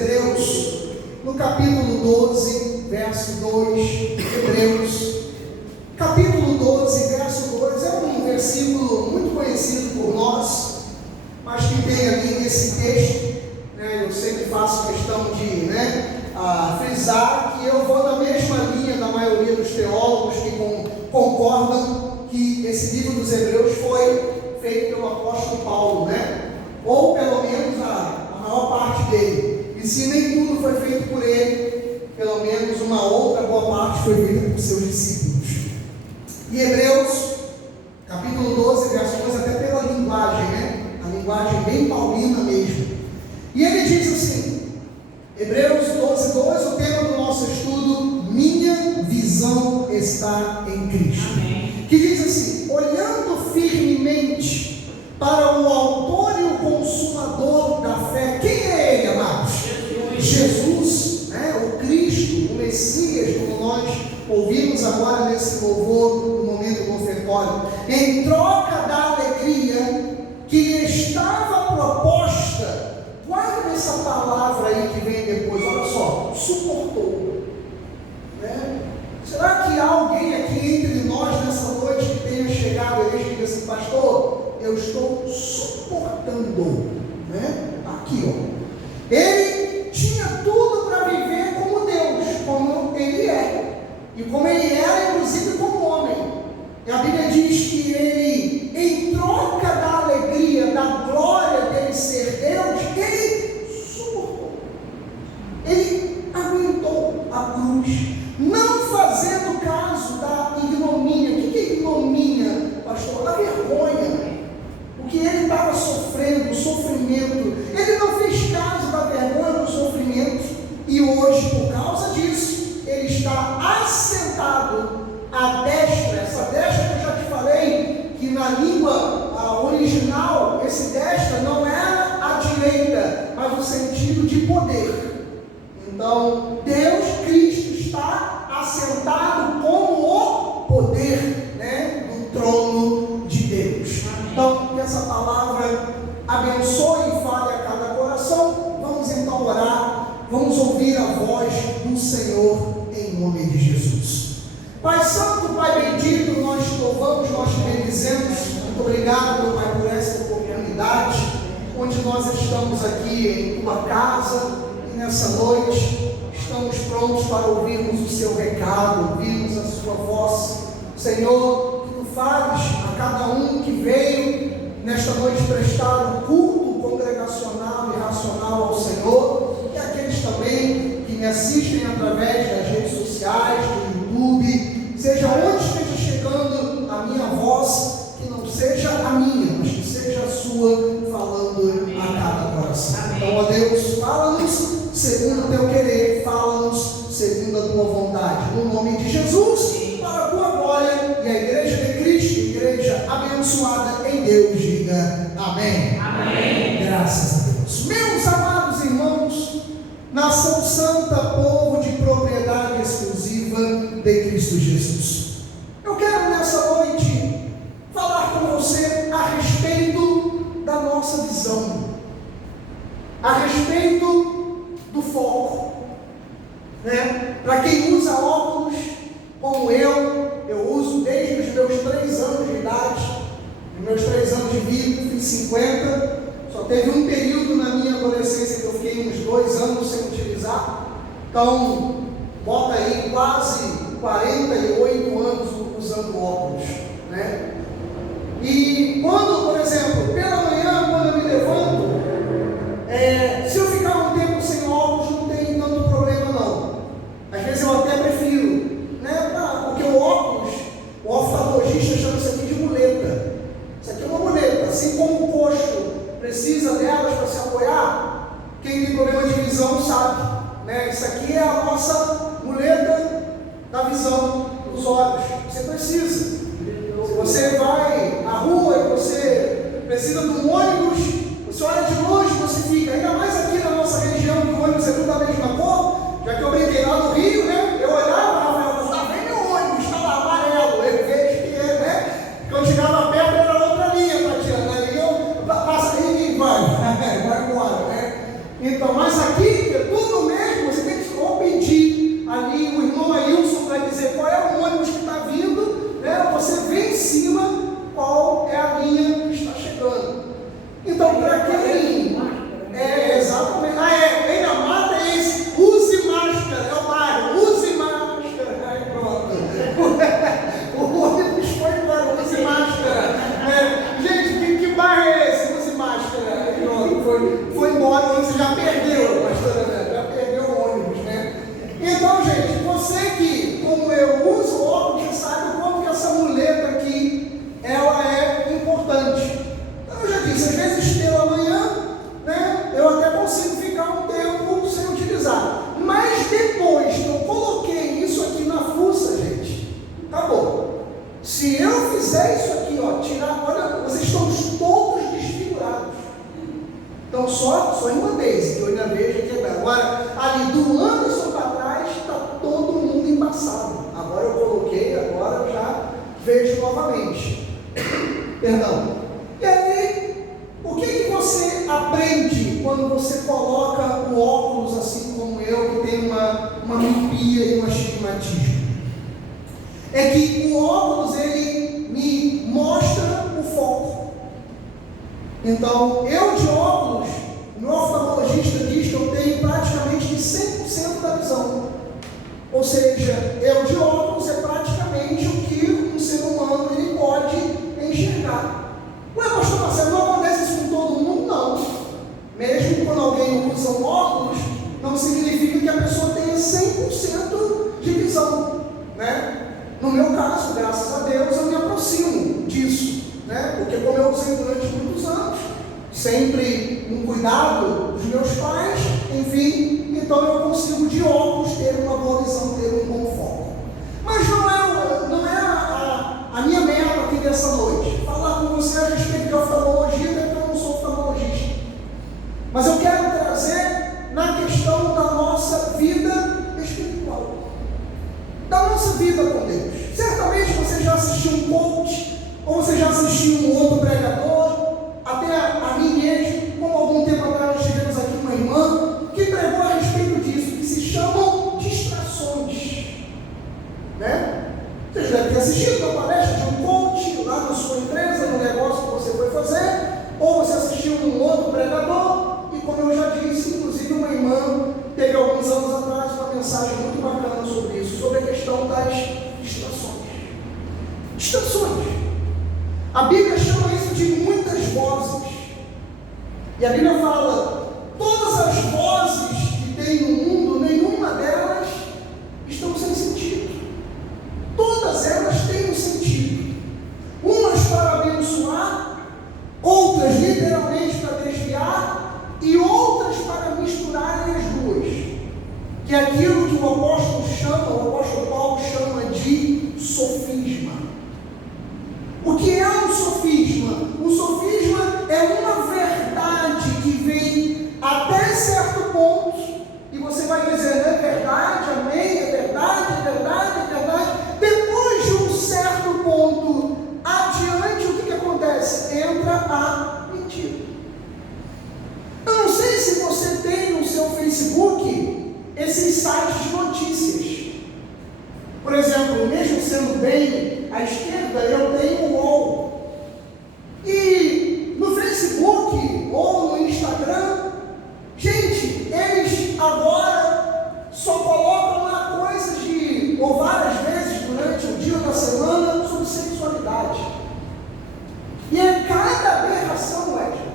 Hebreus, no capítulo 12, verso 2, Hebreus, capítulo 12, verso 2, é um versículo muito conhecido por nós, mas que tem ali nesse texto, né, eu sempre faço questão de frisar que eu vou na mesma linha da maioria dos teólogos que concordam que esse livro dos Hebreus foi feito pelo apóstolo Paulo, né? Ou pelo menos a maior parte dele. E se nem tudo foi feito por ele, pelo menos uma outra boa parte foi feita por seus discípulos. E Hebreus, capítulo 12, verso 2, até pela linguagem, né? A linguagem bem paulina mesmo. E ele diz assim, Hebreus 12, 2, o tema do nosso estudo, minha visão está em Cristo. Amém. Que diz assim, olhando firmemente para o autor e o consumador da fé. Quem é ele, amados? Jesus, né? O Cristo, o Messias, como nós ouvimos agora nesse louvor, no momento do ofertório. Em troca da alegria que lhe estava proposta, guarda essa palavra aí que vem depois, olha só, suportou, né? Será que há alguém aqui entre nós nessa noite que tenha chegado a ele e diga assim, pastor, eu estou suportando, né? Aqui, ó, ele tinha tudo para viver como Deus, como ele é, e como ele era, inclusive como homem. E a Bíblia diz que ele, em troca da alegria, da glória dele ser Deus, ele suportou, ele aguentou a cruz, não fazendo caso da ignomínia. O que é ignomínia, pastor? Da vergonha, o que ele estava sofrendo, o sofrimento. Ele não fez caso da vergonha, do sofrimento, e hoje, por causa disso, ele está assentado à destra. Essa destra que eu já te falei, que na língua original, esse destra não era a direita, mas o sentido de poder. Então, Deus, Cristo, está assentado como o poder, né, do trono de Deus. Então, que essa palavra abençoe e fale a cada coração. Vamos então orar, vamos ouvir a voz do Senhor em nome de Jesus. Pai Santo, Pai bendito, nós te louvamos, nós te bendizemos. Muito obrigado, meu Pai, por essa oportunidade, onde nós estamos aqui em tua casa. Nessa noite, estamos prontos para ouvirmos o seu recado, ouvirmos a sua voz. Senhor, que tu fales a cada um que veio nesta noite prestar um culto congregacional e racional ao Senhor, e aqueles também que me assistem através das redes sociais, do YouTube, seja onde esteja chegando a minha voz, que não seja a minha, mas que seja a sua falando a cada coração. Então, ó Deus, fala-nos segundo o teu querer, fala-nos segundo a tua vontade, no nome de Jesus, para a tua glória. E a igreja de Cristo, igreja abençoada em Deus, diga amém. Amém. Graças a Deus. Meus amados irmãos, nação santa, povo de propriedade exclusiva de Cristo Jesus, eu quero nessa noite falar com você a respeito da nossa visão, a respeito do foco, né? Para quem usa óculos, como eu uso desde os meus 3 anos de idade, nos meus 3 anos de vida, fiz 50, só teve um período na minha adolescência que eu fiquei uns 2 anos sem utilizar, então bota aí quase 48 anos usando óculos, né? E quando, por exemplo, pela manhã, quando eu me levanto, se eu ficar um tempo sem óculos, não tem tanto problema não. Às vezes eu até prefiro, né? Porque o óculos, o oftalmologista chama isso aqui de muleta. Isso aqui é uma muleta. Assim como o coxo precisa delas para se apoiar, quem tem problema de visão sabe, né? Isso aqui é a nossa muleta da visão dos olhos. Você precisa. Se você vai à rua e você precisa de um ônibus, você olha de longe, você fica, ainda mais aqui na nossa região, que o ônibus é tudo da mesma cor, já que eu brinquei lá no Rio, né? Eu olhava, Rafael, está vendo meu ônibus, está lá amarelo, eu vejo que é, né? Quando chegava perto era outra linha, Tatiana, aí eu passo aí e vai embora, né? Então, mas aqui é tudo mesmo, você tem que ou pedir ali o irmão Ailson para dizer qual é o ônibus que está vindo, né? Você vê em cima qual é a linha que está chegando. Então, para quem... exatamente. Aí na mata é esse, use máscara, é o bairro, use máscara. Aí pronto. O ônibus foi embora, use máscara. Gente, que bairro é esse? Use máscara. Aí pronto, foi embora, você já perdeu, pastora, né? Já perdeu o ônibus, né? Então, gente, você que, como eu uso óculos, você sabe o quanto que essa muleta aqui, ela é importante. Então, eu já disse, às vezes pela manhã, né, eu até consigo ficar um tempo sem utilizar. Mas depois que eu coloquei isso aqui na fuça, gente, acabou. Se eu fizer isso aqui, ó, tirar, olha, vocês estão todos desfigurados. Então só em uma vez, que eu ainda vejo quebrar. Agora, ali do Anderson para trás, está todo mundo embaçado. Agora eu coloquei, agora eu já vejo novamente. Perdão. E aí, o que você aprende quando você coloca o óculos assim como eu, que tem uma miopia e um astigmatismo? É que o óculos, ele me mostra o foco. Então, eu de óculos, meu oftalmologista diz que eu tenho praticamente 100% da visão. Ou seja, eu de óculos é praticamente o que um ser humano ele pode enxergar. Ué, pastor Marcelo, não acontece isso com todo mundo? Não. Mesmo quando alguém usa um óculos, não significa que a pessoa tenha 100% de visão, né? No meu caso, graças a Deus, eu me aproximo disso, né? Porque como eu usei durante muitos anos, sempre um cuidado dos meus pais, enfim, então eu consigo de óculos ter uma boa visão, ter um bom foco. Mas não é a minha meta aqui dessa noite, falar com você a respeito de oftalmologia, porque eu não sou oftalmologista. Mas eu quero trazer na questão da nossa vida espiritual, da nossa vida com Deus. Certamente você já assistiu um coach, ou você já assistiu um outro pregador, até a mim mesmo, como algum tempo atrás nós tivemos aqui uma irmã, que pregou a respeito disso, que se chamam distrações, né? Você já deve ter assistido uma palestra de um coach lá na sua empresa, no negócio que você foi fazer, ou você assistiu um outro pregador, e como eu já disse, inclusive uma irmã teve alguns anos atrás uma mensagem muito bacana sobre isso, sobre a questão das distrações. Distrações. A Bíblia chama isso de muitas vozes. E a Bíblia fala, todas as vozes que tem no mundo, nenhuma delas estão sem sentido. Todas elas têm um sentido. Umas para abençoar, outras literalmente para desviar, e outras para misturarem as duas. Que é aquilo que o apóstolo Paulo chama de sofisma. O que é um sofisma? Um sofisma é uma verdade que vem até certo ponto, e você vai dizendo, é verdade, amém, é verdade, é verdade, é verdade. Depois de um certo ponto adiante, o que acontece? Entra a mentira. Eu não sei se você tem no seu Facebook esses sites de notícias. Por exemplo, mesmo sendo bem à esquerda, eu tenho o UOL. E no Facebook ou no Instagram, gente, eles agora só colocam lá coisas de, ou várias vezes durante o dia da semana, sobre sexualidade. E é cada aberração, Wesley,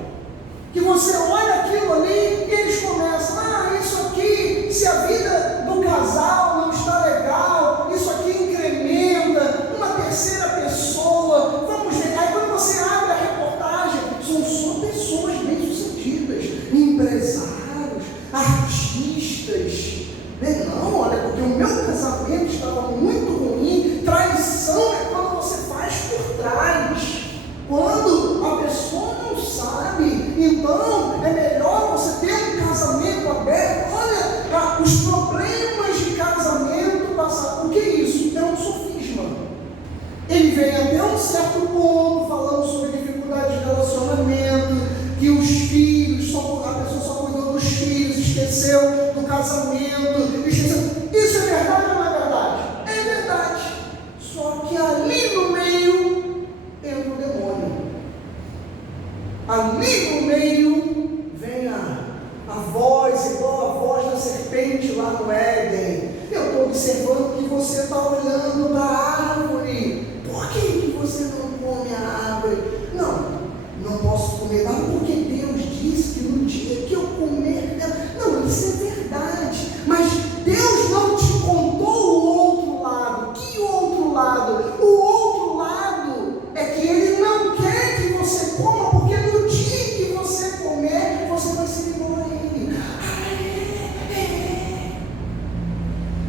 que você olha aquilo ali e eles começam, isso aqui, se a vida do casal não está legal, isso aqui incrementa uma terceira pessoa, vamos esqueceu do casamento, esqueceu. Isso é verdade ou não é verdade? É verdade. Só que ali no meio entra o demônio. Ali no meio vem a voz, igual a voz da serpente lá no Éden. Eu estou observando que você está olhando para a árvore. Por que você não come a árvore? Não posso comer nada porque Deus disse que no dia que eu comer... Não, isso é verdade. Mas Deus não te contou o outro lado. Que outro lado? O outro lado é que Ele não quer que você coma, porque no dia que você comer, você vai ser igual a Ele.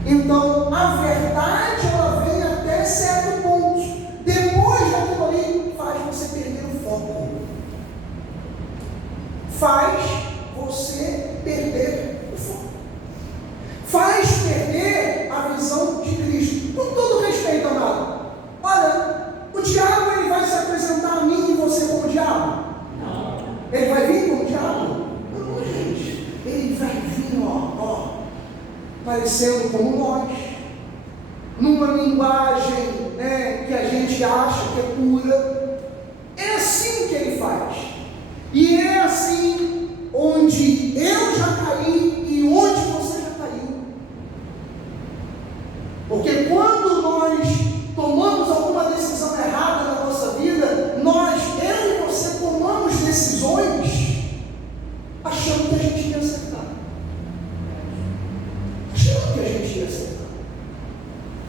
Então, a verdade, ela vem até certo ponto. Depois daquilo ali, faz você perder o foco. Faz você perder o foco. Faz perder a visão de Cristo. Com todo respeito, amado. Olha, o diabo, ele vai se apresentar a mim e você como diabo? Não. Ele vai vir como diabo? Não, gente. Ele vai vir, parecendo como nós, numa linguagem, que a gente acha que é pura. É assim que ele faz, e é assim onde eu já caí e onde você já caiu. Porque quando nós tomamos alguma decisão errada na nossa vida, eu e você tomamos decisões achando que a gente ia acertar. Que a gente ia acertar.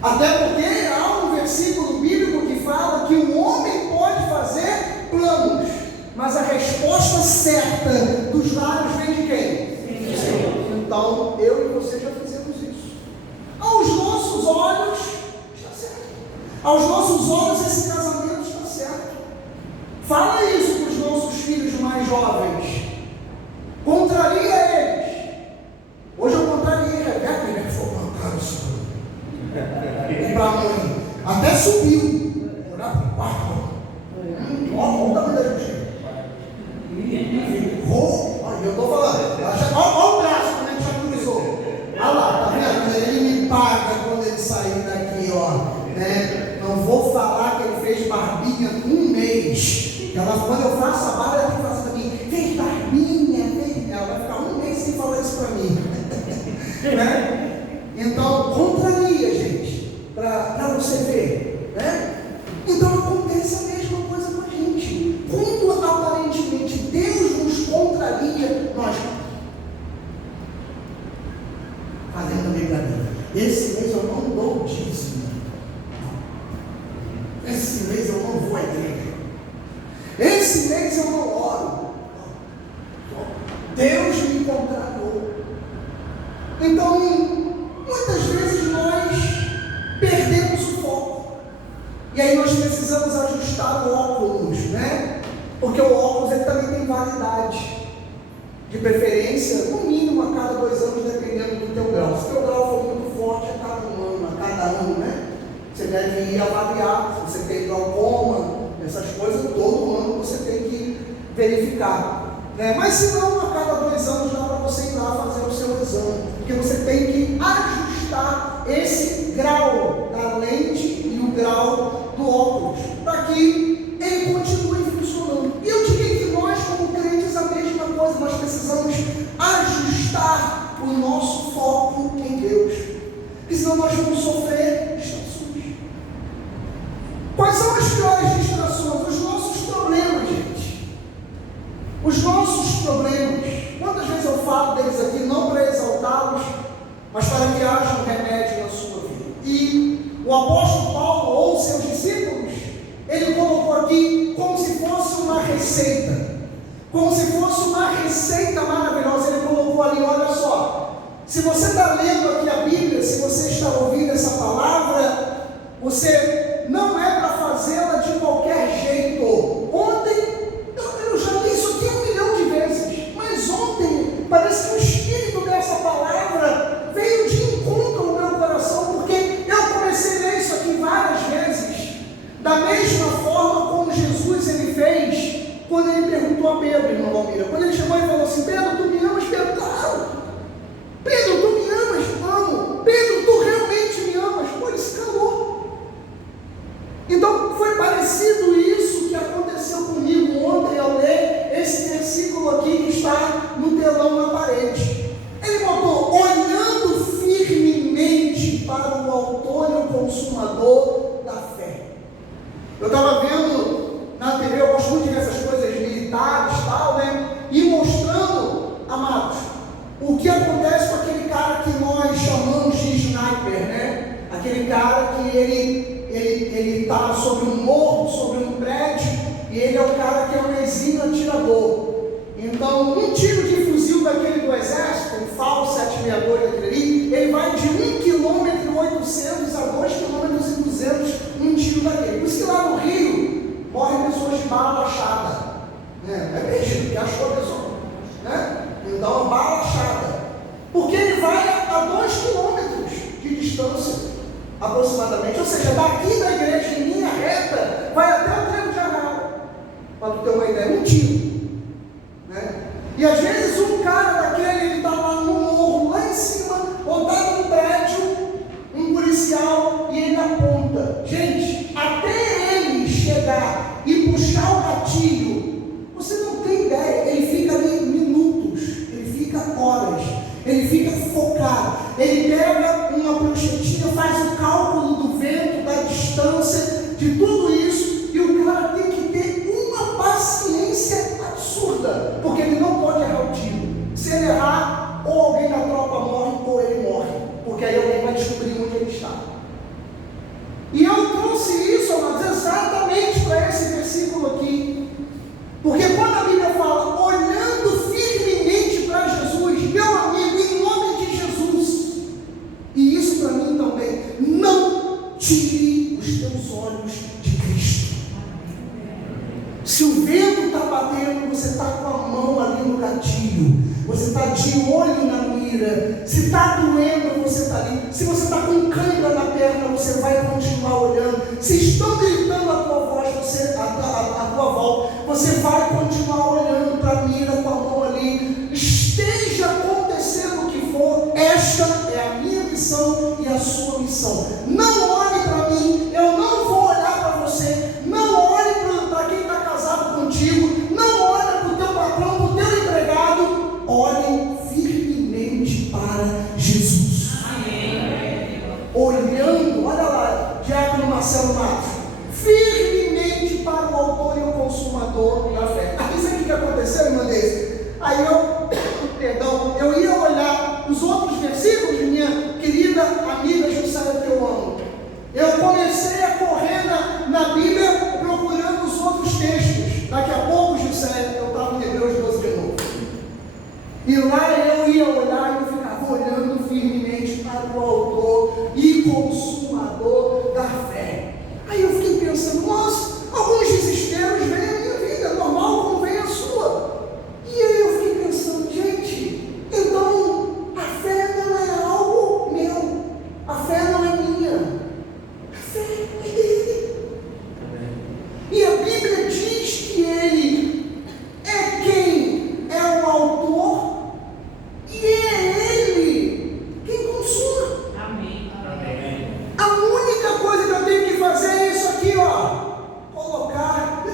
Até porque há um versículo bíblico que fala que o homem pode fazer planos, mas a resposta certa dos lábios vem de quem? Sim. Então, eu e você já fizemos isso. Aos nossos olhos, está certo. Aos nossos olhos, esse casamento está certo. Fala isso para os nossos filhos mais jovens. Contraria eles. Hoje eu contrariei a Rebeca, e ele falou, cara, isso. E para a mãe, até subiu. Olhar para o quarto. Olha o tamanho da gente. Olha, eu estou falando. Olha o braço, como ele já cruzou. Olha lá, tá vendo? Ele me paga quando ele sair daqui, Não vou falar que ele fez barbinha com um mês. Quando eu faço a barba, ela tem que fazer para mim. Fez barbinha, fez. Ela vai ficar um mês sem falar isso para mim. Então, contraria, gente, para você ver, Então acontece a mesma coisa com a gente. Quando aparentemente Deus nos contraria, nós fazendo brincadeira. Esse mês eu não dou dízimo. Esse mês eu não vou à igreja. Esse mês eu não oro. Deus me contrariou. Então, muitas vezes nós perdemos o foco. E aí nós precisamos ajustar o óculos, Porque o óculos ele também tem validade. De preferência, no mínimo a cada 2 anos, dependendo do teu grau. Se o teu grau for muito forte, a cada ano, Você deve ir avaliar. Se você tem glaucoma, essas coisas, todo ano você tem que verificar. Mas se não, a cada 2 anos dá para você ir lá fazer o seu exame, porque você tem que ajustar esse grau da lente e o grau do óculos, para que ele continue funcionando. E eu diria que nós, como crentes, a mesma coisa, nós precisamos ajustar o nosso foco em Deus, porque senão nós vamos sofrer distrações. Quais são as piores distrações? Os nossos problemas, gente. Os nossos problemas. Quantas vezes eu falo deles aqui, não para exaltá-los, mas para que haja um remédio na sua vida. E o apóstolo Paulo, ou seus discípulos, ele colocou aqui como se fosse uma receita. Como se fosse uma receita maravilhosa. Ele colocou ali, olha só, se você está lendo aqui a Bíblia, se você está ouvindo essa palavra, você não é para fazê-la de qualquer jeito. Ontem, eu já li isso aqui 1 milhão de vezes, mas ontem, parece que o espírito dessa palavra veio de encontro ao meu coração, porque eu comecei a ler isso aqui várias vezes, da mesma forma como Jesus ele fez, quando ele perguntou a Pedro, irmão Valmira, quando ele chamou e falou assim, Pedro, tu me amas? Pedro, claro, consumador da fé. Eu estava vendo na TV, eu gosto muito de ver essas coisas militares e tal, né? E mostrando, amados, o que acontece com aquele cara que nós chamamos de sniper, né? Aquele cara que ele está sobre um morro, sobre um prédio, e ele é o cara que é um exímio atirador. Então, um tiro de fuzil daquele do exército, um FAL 762 daquele ali, ele vai de 1,8 km a 2,2 km, um tiro daquele. Por isso que lá no Rio, morrem pessoas de bala achada. É perdido, porque achou a pessoa. Né? Então, bala achada. Porque ele vai a 2 km de distância, aproximadamente. Ou seja, daqui da igreja, em linha reta, vai até o trevo de Arraial. Para tu ter uma ideia, um tiro. Né? E às vezes um cara daquele, ele está lá no morro, lá em cima, ou está num prédio, um policial, e ele aponta. Gente, até ele chegar e puxar o gatilho, você não tem ideia, ele fica ali minutos, ele fica horas, ele fica focado, ele pega uma pranchetinha, faz o cálculo do vento, da distância, de tudo isso, e o cara tem que ter uma paciência absurda, porque ele não pode errar o tiro. Se ele errar, ou alguém da tropa morre, ou ele morre, porque aí alguém vai descobrir onde ele está. E eu trouxe isso, amados, exatamente para esse versículo aqui, porque quando a Bíblia fala, olhando firmemente para Jesus, meu amigo, em nome de Jesus, e isso para mim também, não tire os teus olhos de Cristo. Se o vento está batendo, você está com a mão ali no gatilho, você está de olho na mira, se está doendo, você está ali, se você está com cãibra na perna, você vai continuar olhando, se estão gritando a tua voz, a tua volta, você vai continuar olhando para a mira com a mão ali, esteja acontecendo o que for, esta é a minha missão e a sua missão. Não olhe para mim, eu não vou olhar para você, não olhe para quem está casado contigo, não olhe para o teu patrão, para o teu empregado, olhe firmemente para Jesus. Amém. Olhando, olha lá, Diácono Marcelo Matos, firmemente para o autor e o consumador da fé. Aí sabe o que aconteceu, irmã Deise? Aí eu ia olhar os outros versículos de minha querida amiga Jussara, que eu amo. Eu comecei a correr na Bíblia procurando os outros textos. Daqui a pouco, Jussara, eu estava em Hebreus 12 de novo. E lá eu ia olhar e eu ficava olhando firmemente para o autor e consumador da fé. Aí eu fiquei pensando, nossa, alguns desesperos vêm à minha vida, normal como vem a sua. E aí eu fiquei pensando, gente, então a fé não é algo meu, a fé não é minha, a fé é dele. E a Bíblia diz que ele é quem é o autor e é ele quem consuma. Amém. Amém. A única coisa que eu tenho que fazer é isso aqui, ó, colocar,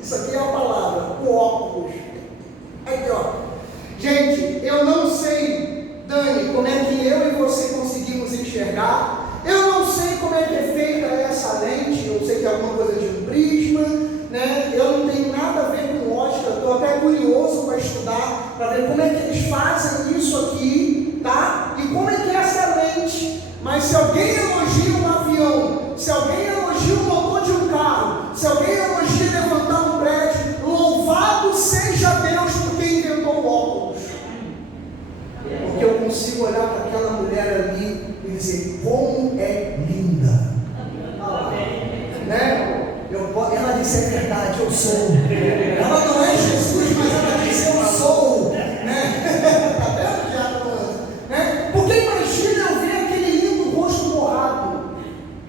isso aqui é a palavra, o óculos. Aqui, ó. Gente, eu não sei, Dani, como é que eu e você conseguimos enxergar. Eu não sei como é que é feita essa lente. Eu sei que é alguma coisa de um prisma, né? Eu não tenho nada a ver com ótica. Estou até curioso para estudar, para ver como é que eles fazem isso aqui, tá? E como é que é essa lente. Mas se alguém elogia um avião, se alguém elogia o motor de um carro, se alguém elogia levantar um prédio, louvado seja Deus por quem inventou o óculos. Porque eu consigo olhar para aquela mulher ali e dizer, como é linda. Né? Ela disse, é verdade, eu sou. Ela não é Jesus, mas ela disse, eu sou. Né? Tá vendo, Diácono? Né? Porque imagina eu ver aquele lindo rosto borrado.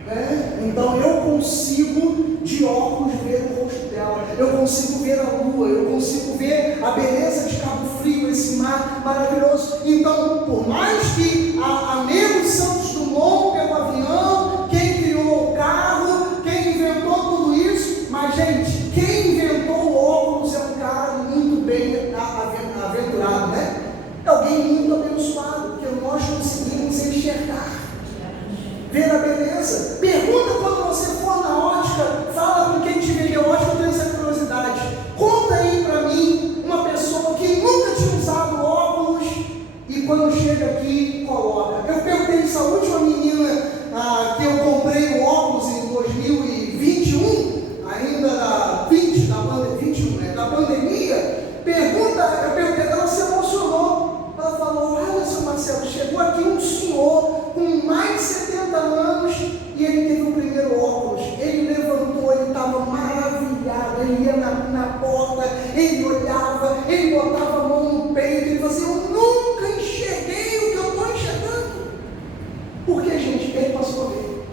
Né? Então eu consigo de óculos ver o rosto dela, eu consigo ver a lua, eu consigo ver a beleza de Cabo Frio, esse mar maravilhoso. Então, por mais que amemos Santos Dumont pelo avião, quem criou o carro, quem inventou tudo isso, mas gente, quem inventou o óculos é um cara muito bem aventurado, né? É alguém muito abençoado, porque nós conseguimos enxergar, ver a beleza. quando chega aqui, coloca. Eu perguntei isso à última menina que eu comprei o óculos em 2021, ainda da 21, né, da pandemia. Eu perguntei, ela se emocionou. Ela falou: olha, seu Marcelo, chegou aqui um senhor com mais de 70 anos e ele teve o primeiro óculos. Ele levantou, ele estava maravilhado, ele ia na porta, ele olhava, ele botava a mão no peito, ele falou assim: eu nunca enxerguei o que eu estou enxergando. Porque, gente, ele passou a ver.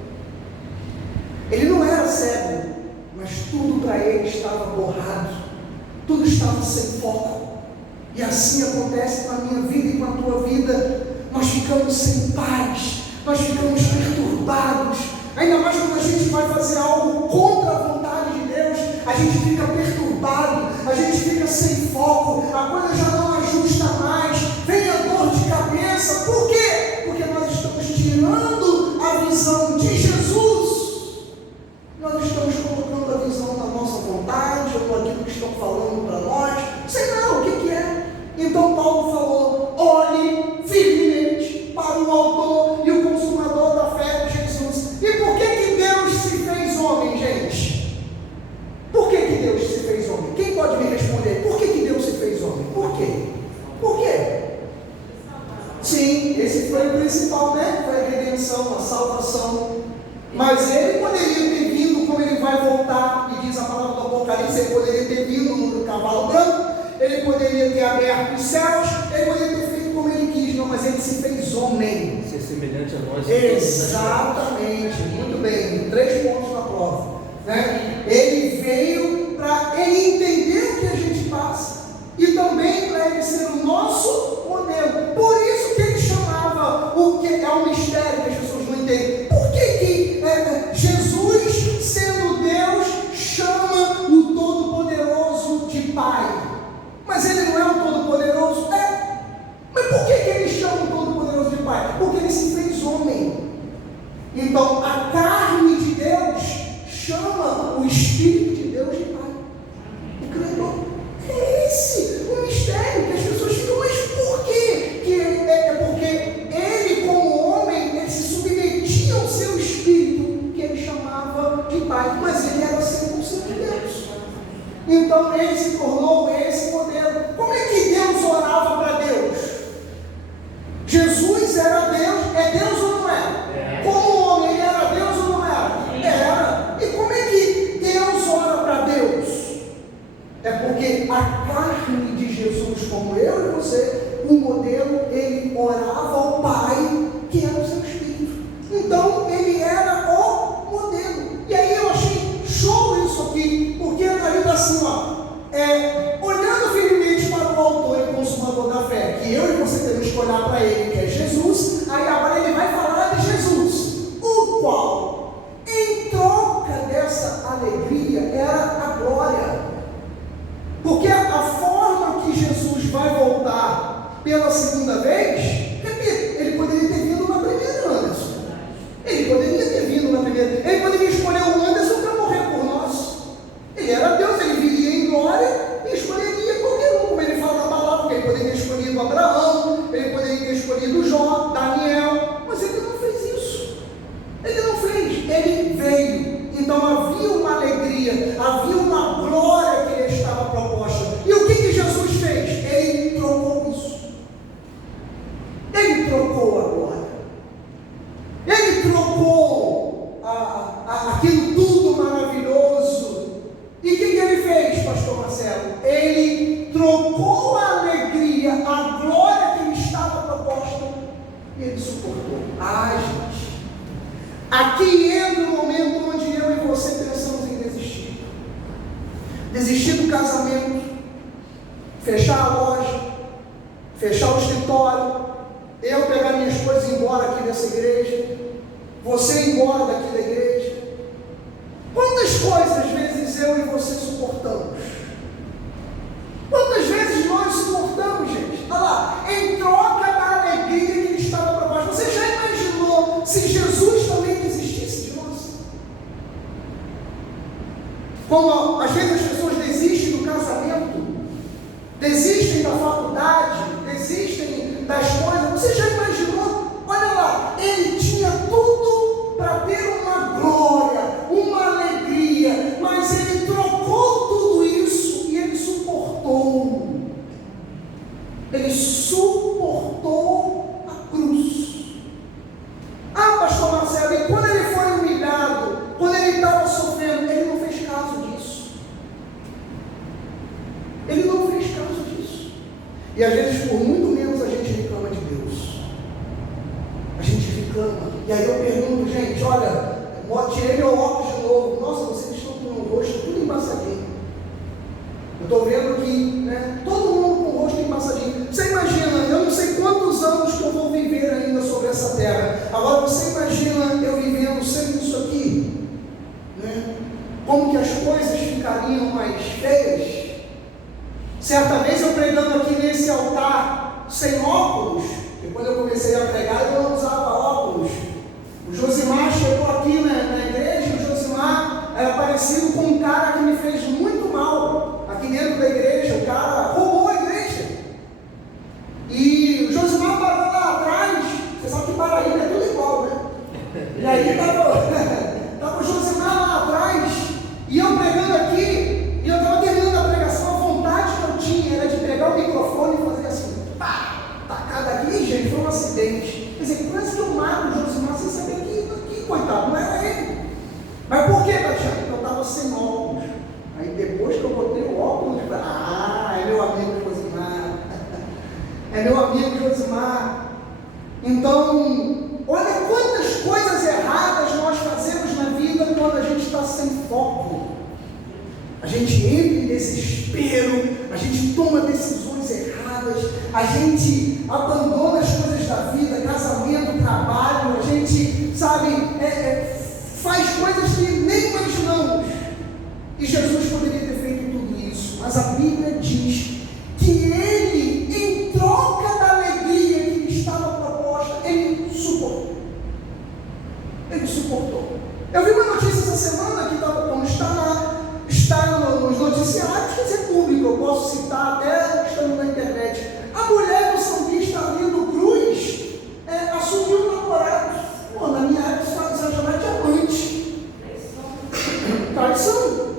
Ele não era cego, mas tudo para ele estava borrado, tudo estava sem foco. E assim acontece com a minha vida e com a tua vida. Nós ficamos sem paz, nós ficamos perturbados, ainda mais quando a gente vai fazer algo contra a vontade de Deus. A gente fica perturbado, a gente fica sem foco, a coisa já não ajusta mais, vem a dor de cabeça. Por quê? Porque nós estamos tirando a visão de Jesus, nós estamos colocando a visão na nossa vontade, ou naquilo que estão falando para nós, sei lá o que é. Então Paulo falou: olhe firmemente para o autor e o consumador da fé de Jesus. E por que Deus se fez homem, gente? Por que Deus se fez homem? Quem pode me responder? Por que Deus se fez homem? Por quê? Por quê? Sim, esse foi o principal, né? Foi a redenção, a salvação. Mas ele poderia ter vindo, como ele vai voltar, e diz a palavra do Apocalipse, ele poderia ter vindo no cavalo branco, ele poderia ter aberto os céus, ele poderia ter feito como ele quis, não, mas ele se fez homem. Ser semelhante a nós. Exatamente, muito bem, 3 pontos na prova, né? Ele veio para ele entender o que a gente passa, e também para ele ser o nosso modelo. Por isso que ele chamava, o que é um mistério que as pessoas não entendem. Por que Jesus, sendo Deus, chama o Todo-Poderoso de Pai? Mas ele não é o Todo-Poderoso? É. Mas por que ele chama o Todo-Poderoso de Pai? Porque ele se fez homem. Então, a carne de Deus chama o Espírito de Deus de Pai. O Criador. É esse o mistério que as pessoas ficam: mas por quê? É porque ele, como homem, ele se submetia ao seu Espírito, que ele chamava de Pai. Mas ele era 100% Deus. Então ele se tornou esse modelo. Como é que Deus orava para Deus? Jesus era Deus, é Deus ou não é? Como homem, ele era Deus ou não era? Era. E como é que Deus ora para Deus? É porque a carne de Jesus, como eu e você, o modelo, ele orava ao Pai, que era o seu Espírito. Então ele era o modelo. E aí eu achei show isso aqui, porque está ali assim, olhando firmemente para o autor e consumador da fé, que eu e você temos que olhar para ele, que é Jesus. Aí agora ele vai falar de Jesus, o qual, em troca dessa alegria, era a glória. Porque a forma que Jesus vai voltar pela segunda vez, repito, ele poderia ter vindo na primeira, Anderson. Ele poderia ter vindo na primeira. Ele poderia escolher o Anderson para morrer por nós. Ele era Deus, ele viria em glória e escolheria qualquer um, como ele fala na palavra, porque ele poderia ter escolhido Abraão, ele poderia ter escolhido Jó, Daniel, mas ele não fez isso. Ele não fez, ele veio. Então havia uma alegria, havia uma glória que lhe estava proposta. E o que Jesus fez? Ele trocou isso. Ele trocou a glória. Ele trocou aquilo tudo maravilhoso. E o que ele fez, pastor Marcelo? Ele trocou a alegria, a glória que lhe estava proposta, e ele suportou. Gente, aqui entra o momento onde eu e você pensamos em desistir. Desistir do casamento, fechar a loja, fechar o escritório, eu pegar minhas coisas e ir embora aqui dessa igreja, você ir embora daqui da igreja. Quantas coisas às vezes eu e você suportamos? Quantas vezes nós suportamos, gente? Olha lá, em troca da alegria que ele estava proposta. Você já imaginou se Jesus também desistisse de nós? Como às vezes as pessoas desistem do casamento, desistem da faculdade, desistem das coisas E às vezes, por muito menos, a gente reclama de Deus. A gente reclama. E aí eu pergunto, gente, olha, tirei meu óculos de novo. Nossa, vocês estão com o rosto tudo embaçadinho. Eu estou vendo que, todo mundo com o rosto embaçadinho. Você imagina, eu não sei quantos anos que eu vou viver ainda sobre essa terra. Agora você imagina eu vivendo sem isso aqui, como que as coisas ficariam mais feias? Certa vez eu pregando aqui nesse altar sem óculos, depois eu comecei a pregar eu não usava óculos. O Josimar chegou aqui na igreja, o Josimar era parecido com um cara que me fez muito mal aqui dentro da igreja. O cara roubou a igreja. E o Josimar parou lá atrás. Você sabe que Paraíba é tudo igual, né? E aí estava o Josimar lá atrás, e eu pregando aqui, e eu estava terminando a pregação. A vontade que eu tinha era de pegar o microfone e fazer assim, tacada aqui. Gente, foi um acidente. Quer dizer, parece que eu mato o Josimar sem saber que coitado, não era ele. Mas por que, Tatiana? Porque eu estava sem óculos. Aí depois que eu botei o óculos, é meu amigo Josimar. É meu amigo Josimar. Então, olha quantas coisas erradas nós fazemos na vida quando a gente está sem foco. A gente entra em desespero, a gente toma decisões erradas, a gente abandona as coisas da vida, casamento, trabalho, a gente, faz coisas que nem imaginamos. E Jesus poderia ter feito tudo isso, mas a Bíblia diz que Ele, em troca da alegria que lhe estava proposta, Ele suportou. Ele suportou. Eu vi uma notícia essa semana que como está nos noticiários, quer dizer, público, eu posso citar até estando na internet. A mulher do sambista Arlindo Cruz assumiu o namorado. Na minha época isso era chamado diamante. Traição.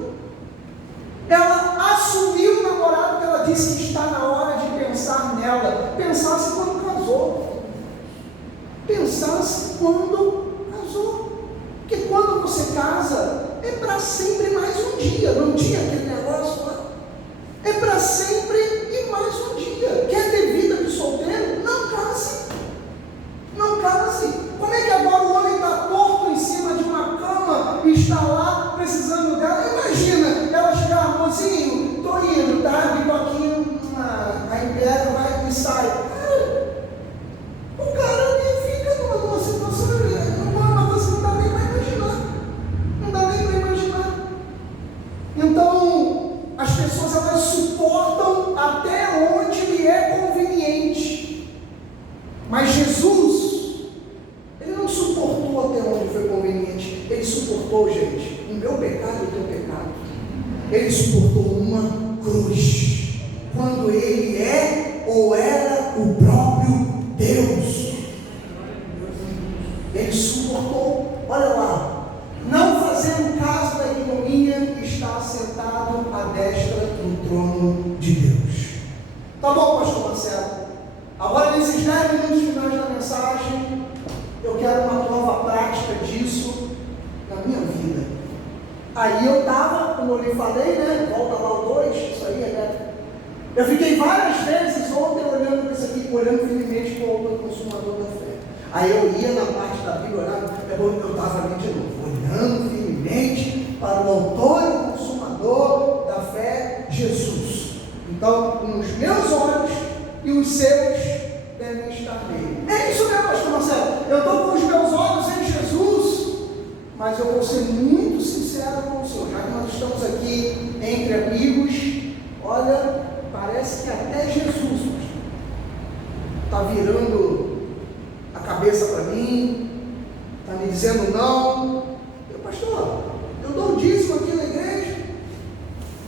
Ela assumiu o namorado porque ela disse que está na hora de pensar nela. Pensasse quando casou. Pensasse quando casou. Porque quando você casa, é para sempre mais um dia. Não tinha aquele negócio lá. É para sempre e mais um dia. Quer ter vida de solteiro? Não case. Não case. Como é que agora o homem está torto em cima de uma cama e está lá precisando dela? Imagina ela chegar, mozinho, estou indo, tá? Bicoquinho, a Império vai e sai. O cara fica numa situação, uma coisa que não dá nem para imaginar. Não dá nem para imaginar. Então, as pessoas elas suportam até onde lhe é conveniente. Mas Jesus, Ele não suportou até onde foi conveniente. Ele suportou, gente, o meu pecado e o teu pecado. Ele suportou uma cruz, quando Ele é ou era o próprio Deus. Ele suportou, olha lá, não fazendo caso da ignomínia, está sentado à destra do trono de Deus. Tá bom, pastor Marcelo? Agora, nesses 10 minutos finais da mensagem, eu quero uma prova prática disso na minha vida. Aí eu estava, como eu lhe falei, volta lá o 2, isso aí eu fiquei várias vezes ontem olhando para isso aqui, olhando firmemente para o autor consumador da fé. Aí eu ia na parte da Bíblia, eu estava ali de novo, olhando firmemente para o autor e consumador da fé, Jesus. Então, os meus olhos e os seus devem estar nele. É isso mesmo, pastor Marcelo. Eu estou com os meus olhos em Jesus, mas eu vou ser muito sincero com o senhor, já que nós estamos aqui entre amigos. Olha, parece que até Jesus está virando a cabeça para mim, está me dizendo não. Pastor, eu dou o dízimo aqui na igreja,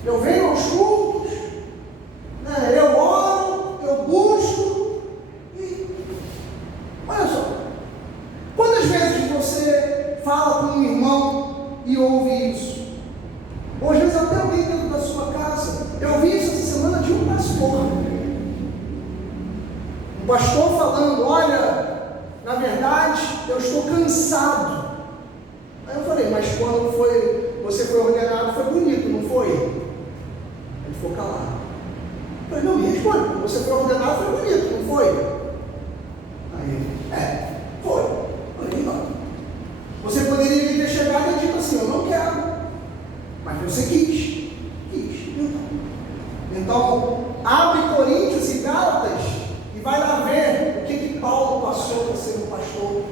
eu venho aos cultos, eu oro, eu busco, e olha só, quantas vezes você fala com um irmão e ouve isso? Ou às vezes até alguém dentro da sua casa. Eu ouvi isso essa semana de um pastor. Um pastor falando, olha, na verdade, eu estou cansado. Aí eu falei, mas quando você foi ordenado, foi bonito, não foi? Ele ficou calado. Eu Mas não me responde, quando você foi ordenado foi bonito, não foi? Aí, foi. Falei, não. Você poderia ter chegado e dito assim, eu não quero. Mas você quis. Então, abre Coríntios e Gálatas e vai lá ver o que Paulo passou para ser um pastor.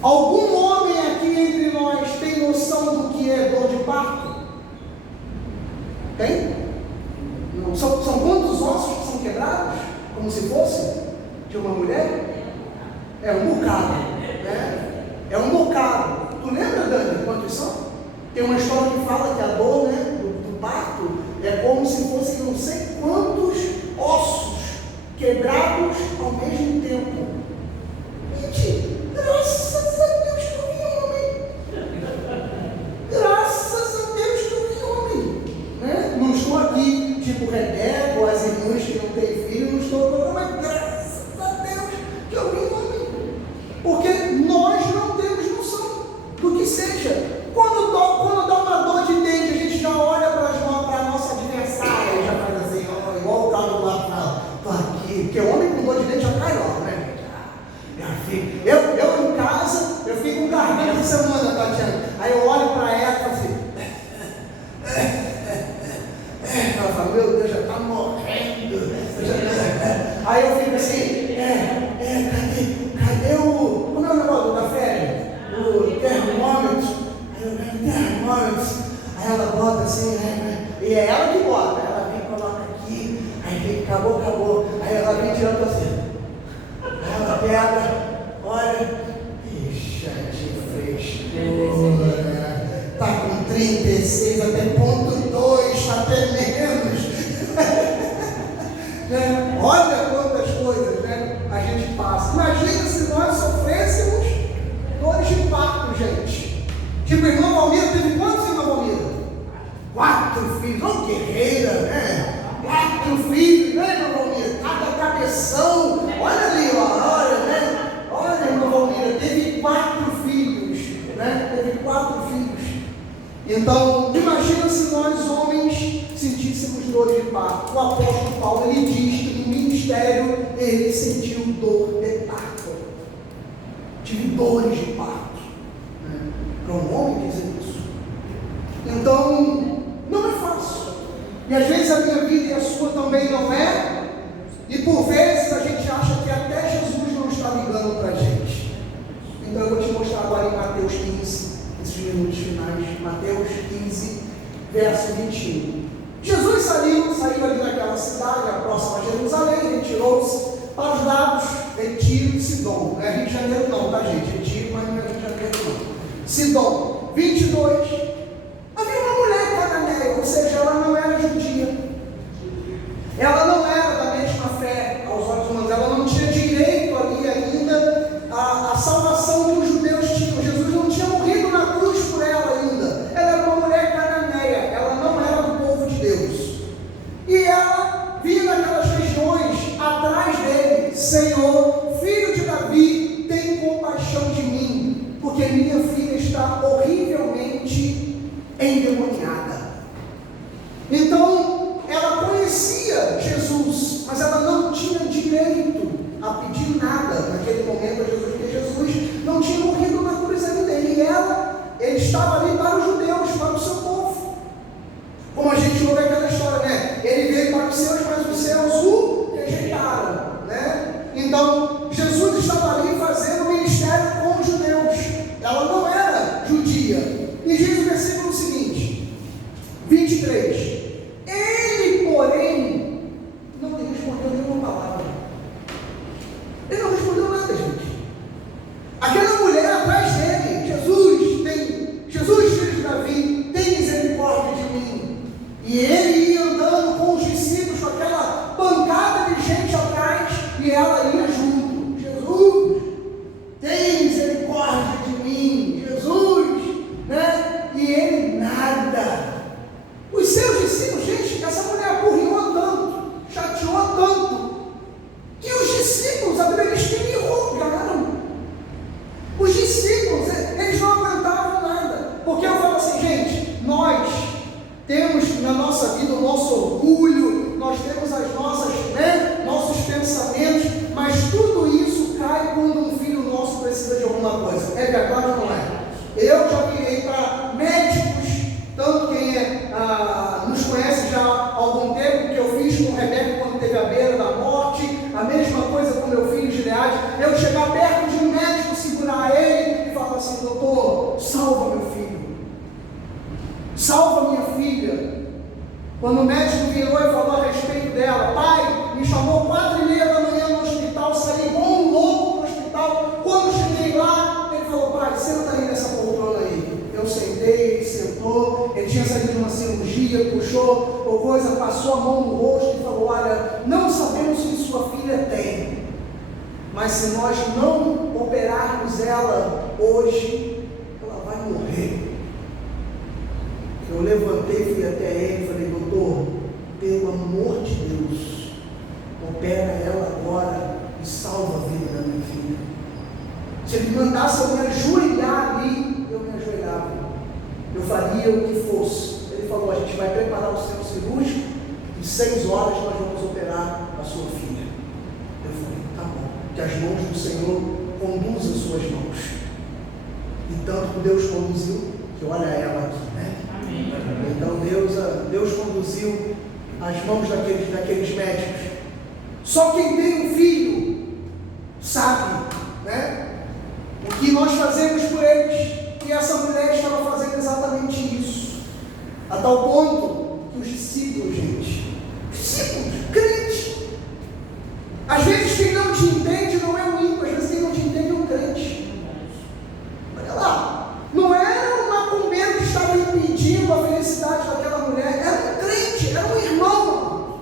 Algum homem aqui entre nós tem noção do que é dor de parto? Tem? Não, são quantos ossos que são quebrados? Como se fosse de uma mulher? É um bocado, né? É um bocado. Tu lembra, Dani, quantos são? Tem uma história que fala que a dor, né, do parto é como se fossem não sei quantos ossos quebrados ao mesmo tempo. Gente, graças a Deus que eu vi homem. Graças a Deus que eu vi homem. Né? Não estou aqui, tipo Rebeca ou as irmãs que não têm filho, não estou falando, mas graças a Deus que eu vi homem. Porque nós não temos noção do que seja. Quando dá uma dor de dente, a gente já olha para a nossa adversária e já faz assim, ó, igual o cara do lado fala, tô aqui, porque o homem com dor de dente já cai logo, né? Eu em casa, eu fico com garganta de semana, Tatiana. Aí eu olho para ela e falo assim, ela fala, meu Deus, já está morrendo. Aí eu fico assim, cadê o, como é o negócio da férias? O termômetro. Aí ela bota assim, e é ela que bota, ela vem e coloca aqui, aí vem, acabou, aí ela vem tirando assim, aí ela pega, olha, ixi, frescura, tá com 36, até ponto 2, até menos, né? Olha quantas coisas, né, a gente passa. Imagina se nós sofrêssemos dores de parto, gente. Tipo, irmã Valmira teve quantos, irmã Valmira? 4 filhos, oh, guerreira, né? 4 filhos, né, irmã Valmira? Cada cabeção, olha ali, olha, né? Olha, irmã Valmira, teve 4 filhos, né? Teve 4 filhos. Então, imagina se nós homens sentíssemos dor de parto. O apóstolo Paulo, ele diz que no ministério ele sentiu dor de parto. Tive dores de parto. Para um homem dizer isso. Então, não é fácil. E às vezes a minha vida e a sua também não é. E por vezes a gente acha que até Jesus não está ligando para a gente. Então eu vou te mostrar agora em Mateus 15, esses minutos finais. Mateus 15, verso 21. Jesus saiu ali naquela cidade, próxima a Jerusalém, retirou-se para os lados de Tiro e Sidom. Não é Rio de Janeiro não, tá gente? Retiro, mas não é Rio de Janeiro não. Sidom, 22, havia uma mulher cananeia, ou seja, ela não era judia, ela não era da mesma fé aos olhos humanos, ela não tinha direito ali ainda a salvação que os judeus tinham. Jesus não tinha morrido na cruz por ela ainda, ela era uma mulher cananeia, ela não era do povo de Deus, e ela vinha naquelas regiões atrás dele, Senhor, filho de Davi, tem compaixão de mim, porque minha filha está horrivelmente endemoniada. Então, ela conhecia Jesus, mas ela não tinha direito a pedir nada naquele momento a Jesus, porque Jesus não tinha morrido na cruz ainda, ele estava ali para os judeus, para o seu povo. Como a gente ouve aquela história, né? Ele veio para os seus, mas os seus o rejeitaram, né? Então, Jesus estava ali fazendo o ministério com os judeus. Ela não era judia. E diz o versículo seguinte, 23. Ele, porém, não lhe respondeu nenhuma palavra. Ele não respondeu nada, gente. Aquela mulher atrás dele, Jesus, filho de Davi, tem misericórdia de mim. E ele ia andando com os discípulos, com aquela pancada de gente atrás, e ela ia junto. precisa de alguma coisa. É verdade ou não é? Eu já virei para médicos, tanto quem nos conhece já há algum tempo, que eu fiz com o Rebeca quando teve a beira da morte, a mesma coisa com meu filho Gileade, eu chegar perto de um médico, segurar ele e falar assim: doutor, salva meu filho, salva minha filha. Quando o médico virou e falou a respeito dela: pai, me chamou 4h30 da manhã no hospital, saí igual um louco no hospital. Quando cheguei lá, ele falou: pai, senta aí nessa poltrona aí. Eu sentei, ele sentou, ele tinha saído de uma cirurgia, puxou ou coisa, passou a mão no rosto e falou: olha, não sabemos o que sua filha tem, mas se nós não operarmos ela hoje, ela vai morrer. Eu levantei, fui até ele e falei: doutor, pelo amor de Deus, opera ela agora e salva a vida da minha filha. Se ele mandasse eu me ajoelhar ali, eu me ajoelhava, eu faria o que fosse. Ele falou: a gente vai preparar o centro cirúrgico, em 6 horas nós vamos operar a sua filha. Eu falei: tá bom, que as mãos do Senhor conduzam as suas mãos. E tanto que Deus conduziu, que olha ela aqui, né? Então Deus conduziu as mãos daqueles médicos. Só quem tem um filho sabe, né, o que nós fazemos por eles. E essa mulher estava fazendo exatamente isso, a tal ponto que os discípulos, crentes, às vezes quem não te entende não é o ímpio, às vezes quem não te entende é o crente. Olha lá, não era um macumbeiro que estava impedindo a felicidade daquela mulher, era um crente, era um irmão.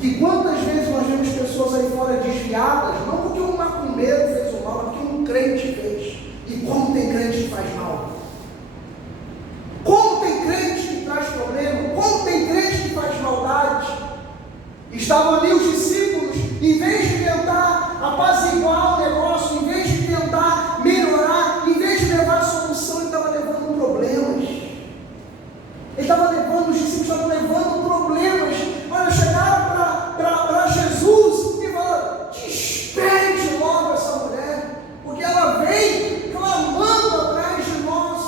E quantas vezes nós vemos pessoas aí fora desviadas, não porque um macumbeiro fez o mal, mas porque um crente fez. E como tem crente que faz mal, como tem crente que traz problema, como tem crente que faz maldade. Estavam ali os discípulos, em vez de tentar apaziguar o negócio, em vez de tentar melhorar, em vez de levar solução, ele estava levando problemas. Os discípulos estavam levando problemas. Olha, chegaram para Jesus e falaram: despede logo essa mulher, porque ela vem clamando atrás de nós.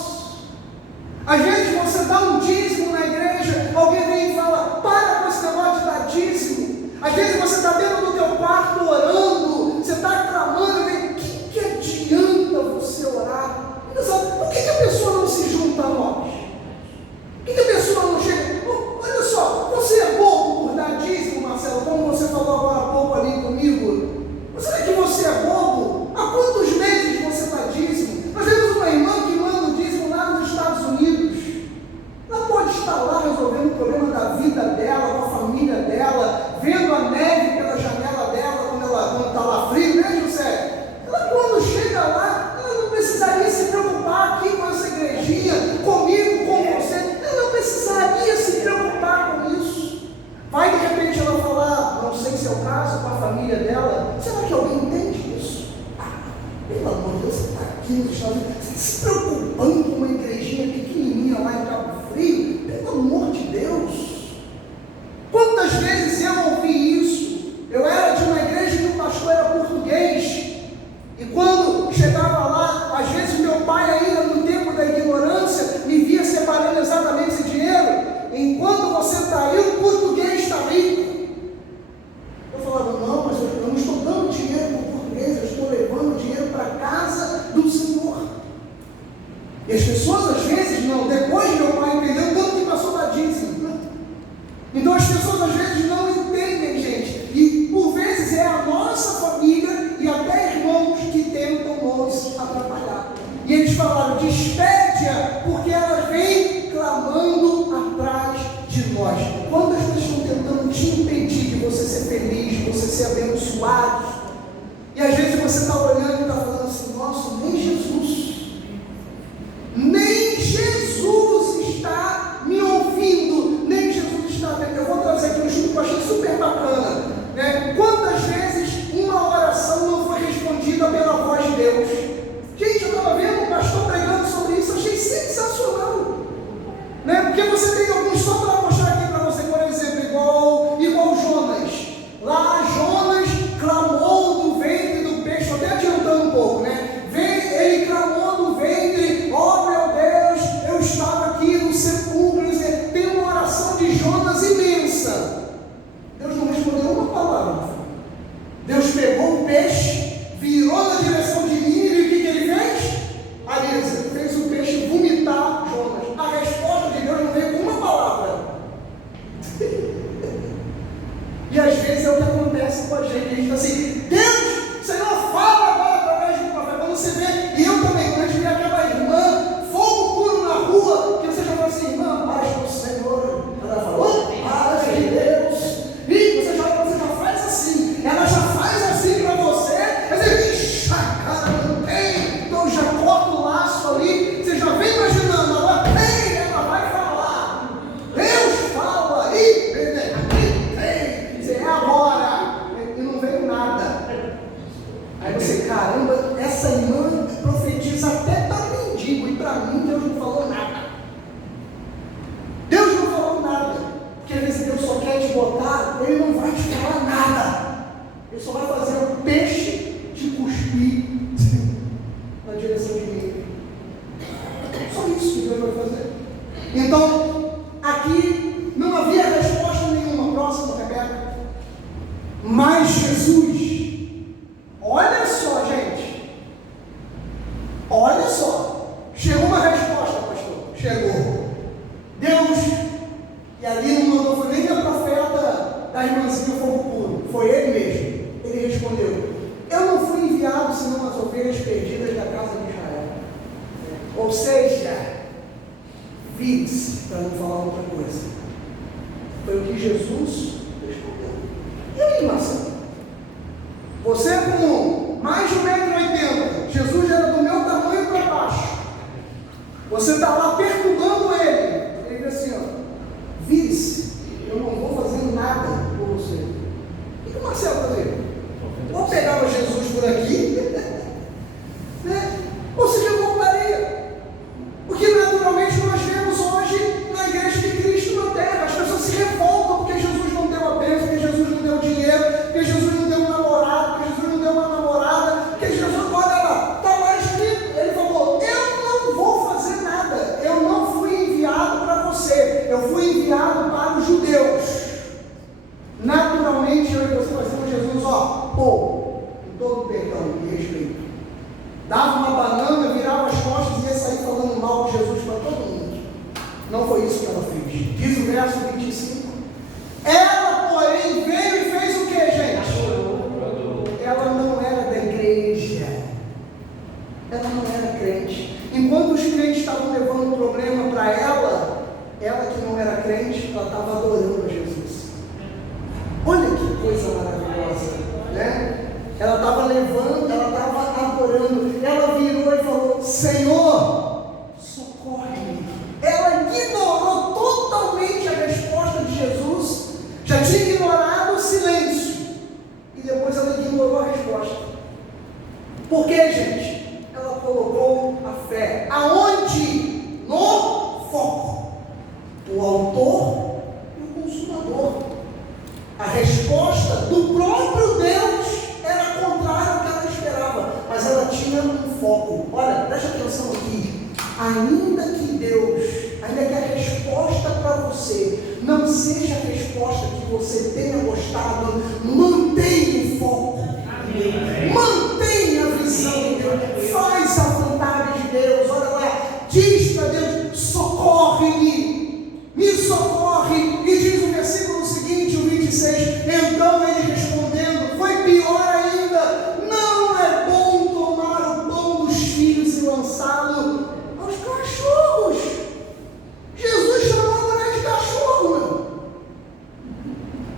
Às vezes você dá um dízimo na igreja, alguém vem e fala: para com esse negócio de dar dízimo. Às vezes você está dentro do teu quarto orando, você está clamando, e vem: que adianta você orar? Por que a pessoa não se junta a nós? Por que a pessoa não chega? Olha só, você é bobo por dar dízimo, Marcelo, como você falou agora há pouco ali comigo. Será que você é bobo? Há quantos meses você dá dízimo? Nós temos uma irmã que manda o dízimo lá nos Estados Unidos. Ela pode estar lá resolvendo o problema da vida dela, com a família dela, vendo a neve pela janela dela quando está lá frio, né, José? Ela, quando chega lá, ela não precisaria se preocupar aqui com essa igrejinha, comigo, com você. Ela não precisaria se preocupar com isso. Vai de repente ela falar, não sei se é o caso, com a família dela: será que alguém entende isso? Pelo amor de Deus, você está aqui nos Estados Unidos, se preocupando com uma igrejinha pequenininha lá em Cabo Frio? Pelo amor de Deus. Quantas vezes eu ouvi isso? Eu era de uma igreja que o pastor era português, e quando chegava lá, às vezes meu pai, ainda no tempo da ignorância, me via separando exatamente esse dinheiro. Enquanto você está aí, o português está rico. Eu falava: não, mas eu não estou dando dinheiro para o português, eu estou levando dinheiro para a casa do Senhor. E as pessoas às vezes não, depois meu pai entendeu tanto que passou da dízimo. Então as pessoas às vezes não entendem, gente, e por vezes é a nossa família e até irmãos que tentam nos atrapalhar. E eles falaram: despede-a, porque ela vem clamando atrás de nós. Quantas pessoas estão tentando te impedir de você ser feliz, de você ser abençoado? E às vezes você está olhando e está falando assim: nossa, nem Jesus está me ouvindo, nem Jesus está vendo. Eu vou trazer aqui um estudo que eu achei super bacana, né? Quantas vezes uma oração não foi respondida pela voz de Deus? Gente, eu estava vendo um pastor pregando sobre isso, achei sensacional, né? Porque você tem alguns, só para mostrar aqui para você, por exemplo, igual Jonas. Lá Jonas clamou do ventre do peixe, até de Deus pegou o peixe, virou na direção de Nínive e o que ele fez? Arisa, fez o peixe vomitar Jonas. A resposta de Deus não veio com uma palavra. E às vezes é o que acontece com a gente. A gente está assim, Deus, Senhor, fala agora através de um profeta. Quando você vê, e eu também, quando a gente vê aquela irmã, fogo puro na rua, que você já fala assim, irmã, paz do Senhor. Ela falou, paz de Deus. E você já faz assim. Ela já faz assim para você. Mas ele diz, cara, não tem. Então já corta o laço ali. Você já vem imaginando, ela tem, ela vai falar. Deus fala aí, é agora, e não veio nada. Aí você, caramba, essa irmã profetiza até para mendigo, e para mim Deus não falou nada. Deus não falou nada, porque às vezes Deus só quer te botar, Ele não vai te falar nada. Ele só vai fazer o peixe te cuspir na direção de mim. Só isso que Deus vai fazer. Então, aqui não havia resposta nenhuma. Próximo, Rebeca. Mas Jesus, olha só, gente, olha só, chegou uma resposta, pastor, chegou. Deus, e ali não mandou, foi nem a profeta da irmãzinha Fogo Puro, foi ele mesmo. Ele respondeu, eu não fui enviado senão as ovelhas perdidas da casa de Israel. Ou seja, vire-se, para não falar outra coisa. Foi o que Jesus respondeu. E aí, Marcelo? Você com mais de 1,80 m, Jesus era do meu tamanho para baixo. Você está lá perturbando ele. Ele diz assim, ó, vire-se, eu não vou fazer nada por você. O que o Marcelo fazia? Ou pegava Jesus por aqui, né? Ou seja, voltaria. O que naturalmente nós vemos hoje na igreja de Cristo na terra. As pessoas se revoltam porque Jesus não deu a bênção, porque Jesus não deu dinheiro, porque Jesus não deu um namorado, porque Jesus não deu uma namorada, porque Jesus, olha lá, está lá escrito. Ele falou, eu não vou fazer nada, eu não fui enviado para você, eu fui enviado para os judeus. Naturalmente, eu e você fazemos Jesus, ó, pô, com todo perdão e respeito. Dava uma banana, virava as costas e ia sair falando mal de Jesus para todo mundo. Não foi isso que ela fez. Diz o verso 25. Ela, porém, veio e fez o que, gente? Ela não era da igreja. Ela não era crente. Enquanto os crentes estavam levando o problema para ela que não era crente, ela estava adorando a Jesus. Olha que coisa maravilhosa, né? Ela estava levando, ela estava adorando. Ela virou e falou, Senhor, socorre-me. Ela ignorou totalmente a resposta de Jesus. Já tinha ignorado o silêncio. E depois ela ignorou a resposta. Por quê, gente? Ela colocou a fé. Aonde? No foco. O autor e o consumador. A resposta do próprio Deus era contrária ao que ela esperava, mas ela tinha um foco. Olha, preste atenção aqui. Ainda que a resposta para você não seja a resposta que você tenha gostado, mantenha o foco. Amém. Mantenha a visão de Deus. Faz a vontade de Deus. Olha lá, diz para Deus, socorre-me, me socorre. E diz o versículo seguinte, o 26, então ele respondendo, foi pior ainda, não é bom tomar o pão dos filhos e lançá-lo aos cachorros. Jesus chamou a mulher de cachorro, meu.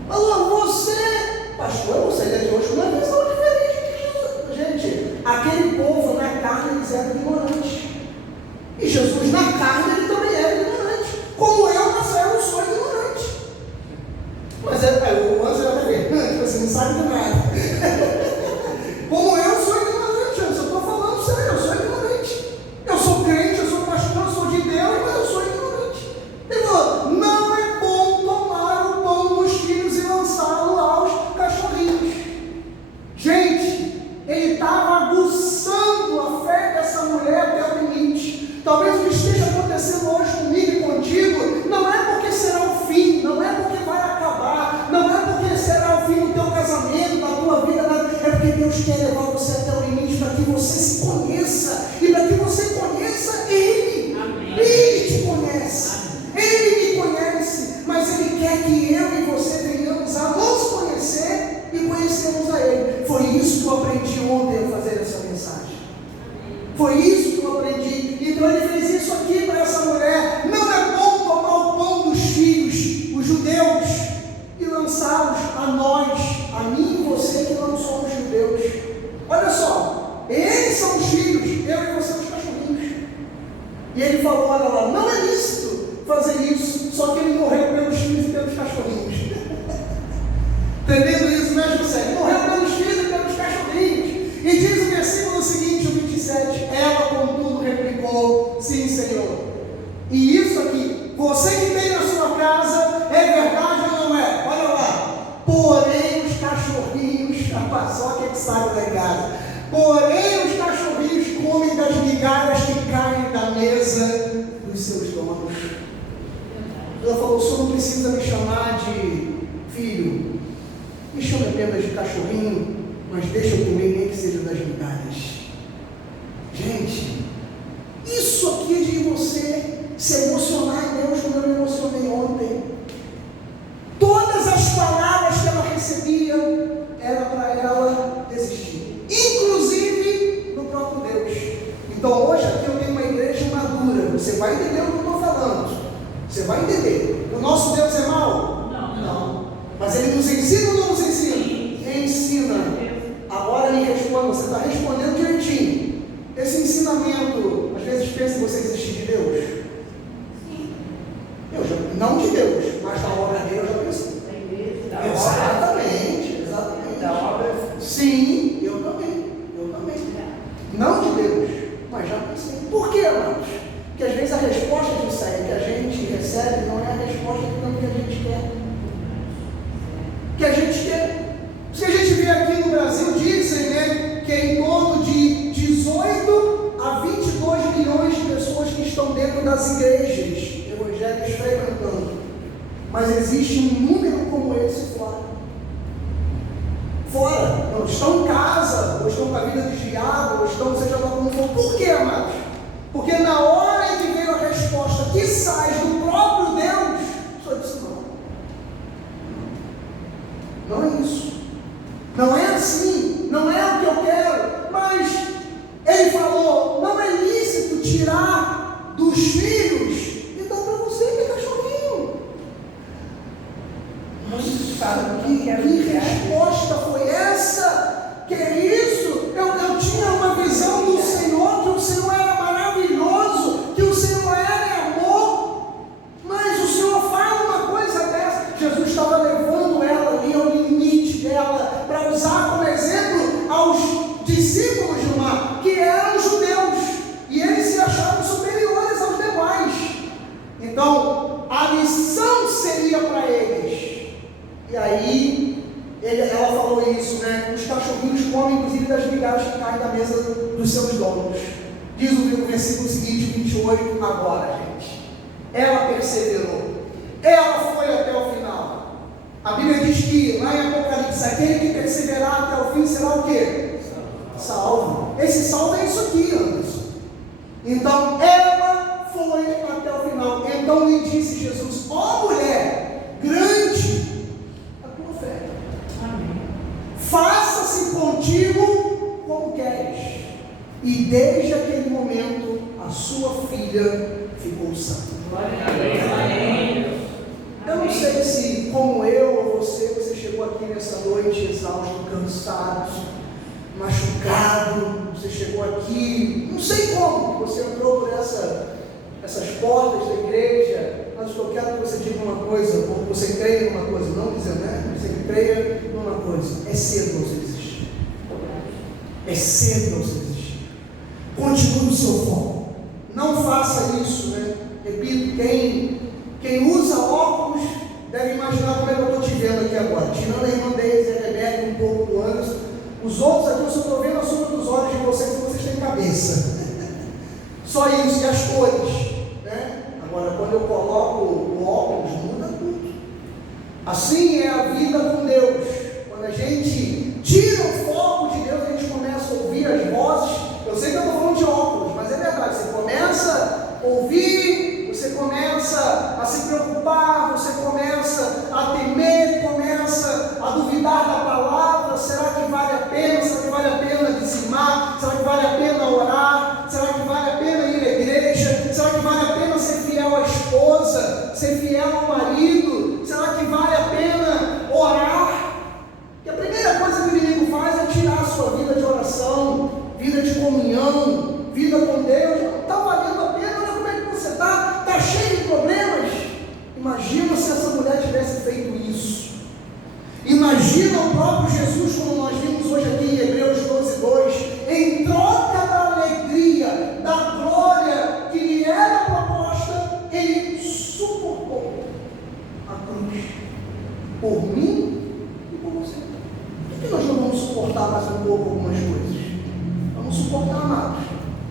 Falou, você, pastor, você é de hoje com uma visão diferente de Jesus. Gente, aquele povo na carne eles eram ignorantes. E Jesus na carne ele também era ignorante. Como eu, mas eu não sou ignorante. Mas o anjo vai ver, tipo assim, não sabe de nada. Como eu sou ignorante, eu estou falando sério, eu sou ignorante. Eu sou crente, eu sou pastor, eu sou de Deus, mas eu sou ignorante. Ele falou, não é bom tomar o pão dos filhos e lançá-lo aos cachorrinhos. Gente, ele estava aguçando a fé dessa mulher até o limite. Talvez o que esteja acontecendo hoje comigo e contigo, não é porque será o fim, não é porque vai acabar, não é porque será o fim do teu casamento, da tua vida, da Deus quer levar você até o limite para que você se conheça e para que você conheça Ele. Amém. Ele te conhece, Ele me conhece, mas Ele quer que eu e você venhamos a nos conhecer e conhecermos a Ele. Foi isso que eu aprendi ontem a fazer essa mensagem. Foi isso que eu aprendi. Então Ele fez isso aqui para essa mulher. Não é bom tomar o pão dos filhos, os judeus, e lançá-los a nós, a mim e você que não somos judeus. Olha só, eles são os filhos, eu e você os cachorrinhos. E Ele falou, olha lá, não é lícito fazer isso, só que Ele morreu pelos filhos e pelos cachorrinhos. Entendendo isso, né, José? Ele morreu pelos filhos e pelos cachorrinhos. E diz o versículo seguinte, o 27, ela contudo replicou, sim, Senhor. E isso aqui, você que tem na sua casa, é verdade ou não é? Olha lá. Porém os cachorrinhos, a paçoca que sai da casa, porém os cachorrinhos comem das migalhas que caem da mesa dos seus donos. Ela falou, o senhor não precisa me chamar de filho, me chame apenas de cachorrinho, mas deixa eu comer nem que seja das migalhas. Gente, isso aqui é de você se emocionar em Deus como eu me emocionei ontem. Todas as palavras que ela recebia era para ela desistir, inclusive do próprio Deus. Então hoje aqui eu tenho uma igreja madura. Você vai entender o que eu estou falando. Você vai entender. O nosso Deus é mau? Não. Mas Ele nos ensina ou não nos ensina? Ensina. Agora me responda, você está respondendo direitinho. Esse ensinamento, às vezes pensa em você existir de Deus? Sim. Não de Deus, mas da obra dele eu já pensei. Exatamente. Da obra. Sim, eu também. Não de Deus, mas já pensei. Por quê, amados? Porque às vezes a resposta disso aí que a gente recebe não é a resposta que a gente quer. Que a gente quer. Se a gente vê aqui no Brasil, dizem, né, que é em torno de 18 a 22 milhões de pessoas que estão dentro das igrejas evangélicas frequentando. Mas existe um número como esse fora. Não estão em casa, ou estão com a vida desviada, ou estão, seja lá como for. Por quê, amados? Porque na hora em que veio a resposta que sai do próprio Deus, só disse não. Não é isso. Não é assim, não é o que eu quero, mas Ele falou, não é lícito tirar dos filhos e dar para você que é cachorrinho. Que resposta foi essa? Que é isso? Eu tinha uma visão do Senhor, que o Senhor era maravilhoso, que o Senhor era amor, mas o Senhor fala uma coisa dessa. Jesus estava levando ela ali ao limite dela, para usar como exemplo aos discípulos de uma, que eram judeus, e eles se achavam superiores aos demais. Então, a missão seria para eles. E aí, ela falou isso, né? Os cachorrinhos comem, inclusive, das migalhas que caem da mesa dos seus donos. Diz o versículo seguinte, 28, agora, gente. Ela perseverou. Ela foi até o final. A Bíblia diz que, lá em Apocalipse, aquele que perseverar até o fim será o quê? Salvo. Esse salvo é isso aqui, Anderson. Então, ela foi até o final. Então lhe disse Jesus, ó mulher, grande a tua fé. Amém. Faça-se contigo como queres. E desde aquele momento, a sua filha ficou sã. Amém. Eu não sei se, como eu ou você chegou aqui nessa noite exausto, cansado, machucado, você chegou aqui, não sei como, você entrou por essas portas da igreja, mas eu quero que você diga uma coisa, ou que você creia numa coisa, não dizendo, né? Você creia numa coisa, é cedo você desistir. É cedo você desistir. Continue o seu foco. Não faça isso, né? Repito, quem usa óculos deve imaginar como é que eu estou te vendo aqui agora. Tirando a irmã Deise e a Rebeca, um pouco do Anderson. Os outros aqui eu só estou vendo a sombra dos olhos de vocês, que vocês têm cabeça. Só isso, e as cores, né? Agora, quando eu coloco o óculos, muda tudo. Assim é a vida com Deus. Quando a gente tira o foco de Deus, a esposa, ser fiel ao marido? Será que vale a pena orar? Porque a primeira coisa que o inimigo faz é tirar a sua vida de oração, vida de comunhão, vida com Deus. Não está valendo a pena, olha como é que você está cheio de problemas. Imagina se essa mulher tivesse feito isso. Imagina o próprio Jesus, como nós vimos hoje aqui em Hebreus 12:2, em troca da alegria, da glória que lhe era proposta, ele suportou a cruz por mim e por você. Por que nós não vamos suportar mais um pouco algumas coisas? Vamos suportar, amados.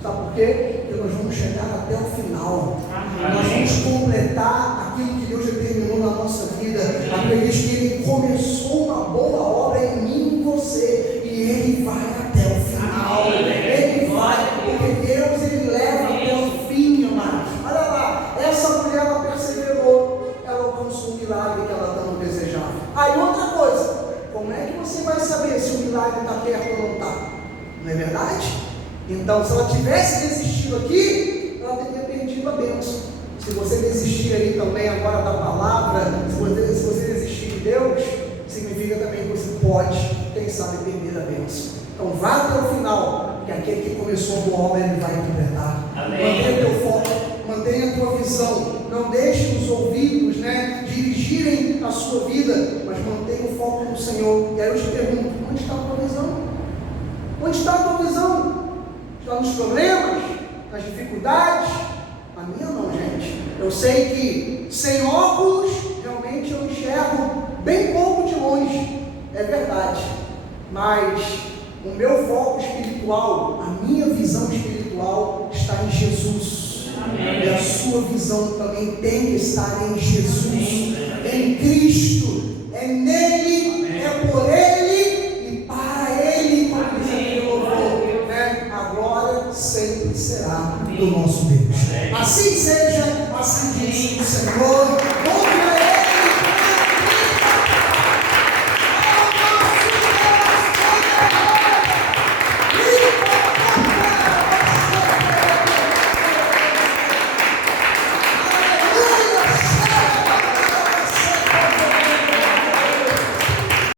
Sabe por quê? Porque nós vamos chegar até o final. Nós vamos completar aquilo que Deus determinou na nossa vida. A Bíblia diz que Ele começou uma boa obra em mim e em você, e Ele vai até o final. Ele vai, porque Deus Ele leva até o fim, amados. Olha lá, essa mulher ela perseverou, ela alcançou o milagre que ela tanto desejava. Aí outra coisa, como é que você vai saber se o milagre está perto ou não está? Não é verdade? Então, se ela tivesse desistido aqui, ela teria perdido a bênção. Se você desistir aí também agora da palavra, se você desistir de Deus, significa também que você pode, quem sabe, perder a bênção. Então vá até o final, que aquele que começou a boa obra, ele vai completar. Mantenha o teu foco, mantenha a tua visão, não deixe os ouvidos dirigirem a sua vida, mas mantenha o foco no Senhor. E aí eu te pergunto, onde está a tua visão? Onde está a tua visão? Está nos problemas? Nas dificuldades? A minha não, gente. Eu sei que sem óculos, realmente eu enxergo bem pouco de longe. É verdade. Mas o meu foco espiritual, a minha visão espiritual está em Jesus. Amém. E a sua visão também tem que estar em Jesus. Amém. Em Cristo. É nele, amém. É por ele e para ele, como diz aqui o louvor. A glória sempre será do nosso Deus. Assim seja.